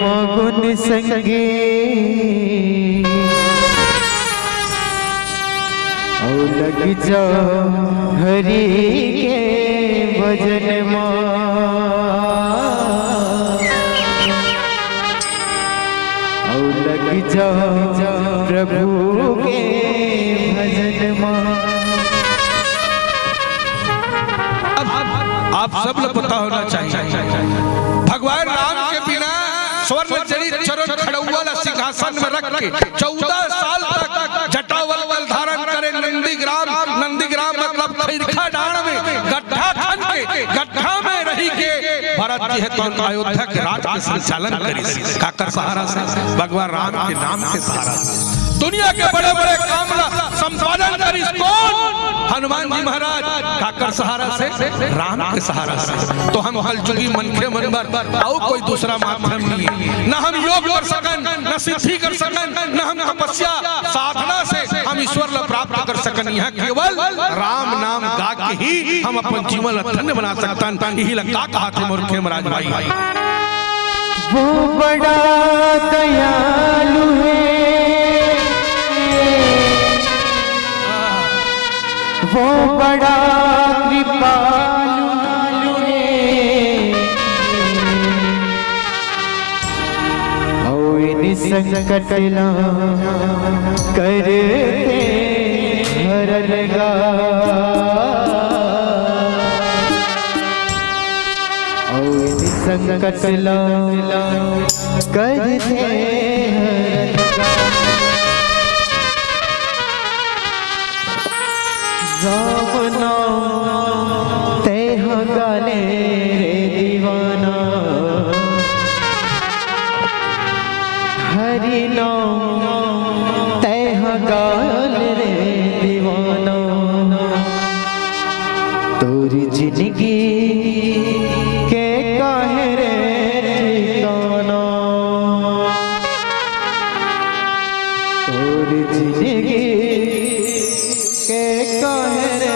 मगन संगे और लग जाओ हरि के भजन और लग जाओ प्रभु के भजन आप सब लोग पता होना चाहिए भगवान राम के बिना स्वर्ण जड़ित चरण खड़ुआ सिंहासन में रख के 14 साल तक जटावल धारण करे नंदीग्राम मतलब खैरखा डांड में गड्ढा खन के गड्ढा में रही के भरत जी है तो अयोध्या के राज के संचालन करी काकर सहारा से भगवान राम के नाम के सहारा से दुनिया के बड़े बड़े काम संपादन करी कौन हनुमान जी महाराज काकर सहारा से राम के सहारा से तो हम हल चुकी मन के मन पर और कोई दूसरा माध्यम नहीं है न हम योग कर सकन न सिद्धि कर सकन न हम तपस्या साधना से हम ईश्वर ला प्राप्त कर सकन यह केवल राम नाम गा के ही हम अपन जीवन धन्य बना सकतन यही लगा कहा थे मोर के महाराज भाई वो बड़ा दयालु है वो बड़ा कृपालु है और इन संकट ला करते हर लगा और इन संकट ला करते हर लगा राम नाम तेह गाले रे दीवाना हरि नाम तेह गाले रे दीवाना तोरी जिंदगी के काहे रे ठिकाना तोरी जिंदगी के काहे रे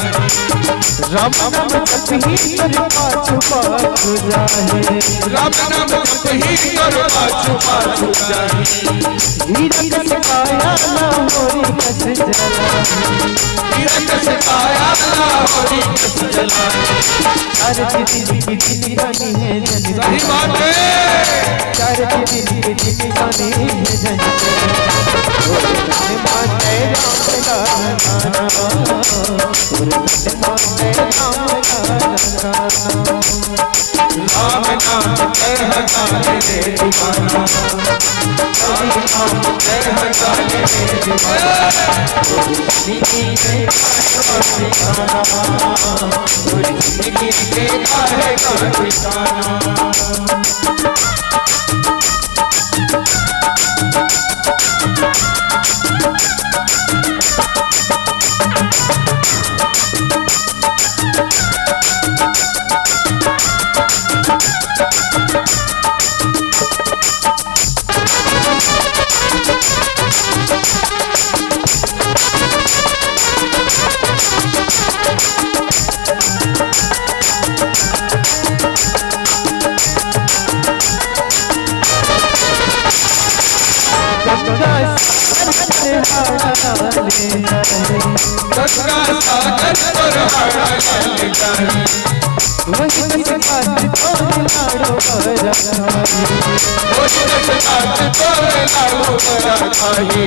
राम नाम कहीं कर पाछू पाछू जाए, राम नाम कहीं कर पाछू पाछू जाए। हीरा कस काया ना होरी कस जला, हीरा कस काया ना मोरी कस जलाए। चार दिन की जिंदगानी है जन सही बात है। चार दिन की जिंदगानी है जन माते राम गाना माते राम गाना। राम नाम जय हजारे रे दीवाना, हरि नाम जय हजारे रे दीवाना। जिंदगी के काहे का ठिकाना। गंगा सागर पर हाड़ा ले जाए। वही बस बात तो लाड़ो बरा वही बस बात तो लाड़ो बरा खाही।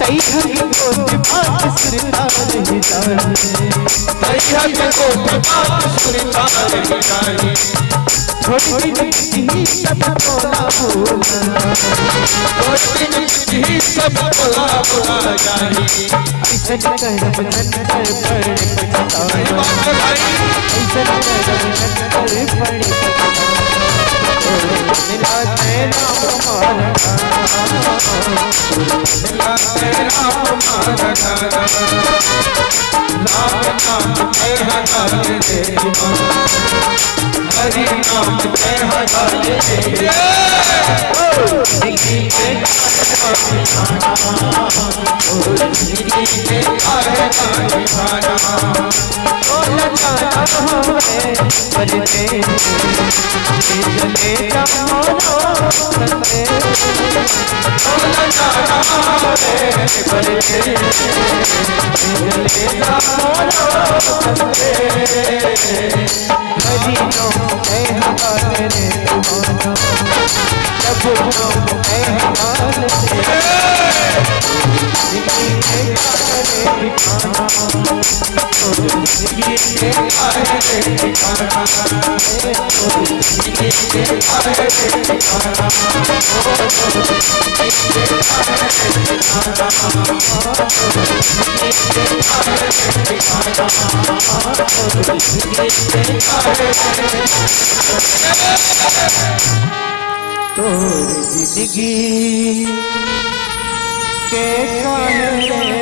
तई हर को बात सुरता नहीं जाने। तई हर को बात सुरता नहीं जाने। छोटी ही सब बोला बोला, छोटी ही सब बोला बोला जाही। ऐसा कर बदन पर पड़े पछतावा, ऐसा कर बदन पर पड़े पछतावा। मिला तेरा हमारा मिला तेरा हमारा गाना। राम नाम जय हजारे रे दीवाना, हरि नाम जय हजारे रे दीवाना। जिंदगी के जिंदगी के काहे का ठिकाना। बोला जाना हमें पर तेरे चले जाओ सते। बोला जाना हमारे पर तेरे चले जाओ सते। हरि नाम जय हमारे रे दीवाना, प्रभु नाम जय हमारे रे। जिंदगी के काहे ठिकाना, जिंदगी के काहे ठिकाना। जिंदगी के काहे ठिकाना। तोर जिंदगी के काहे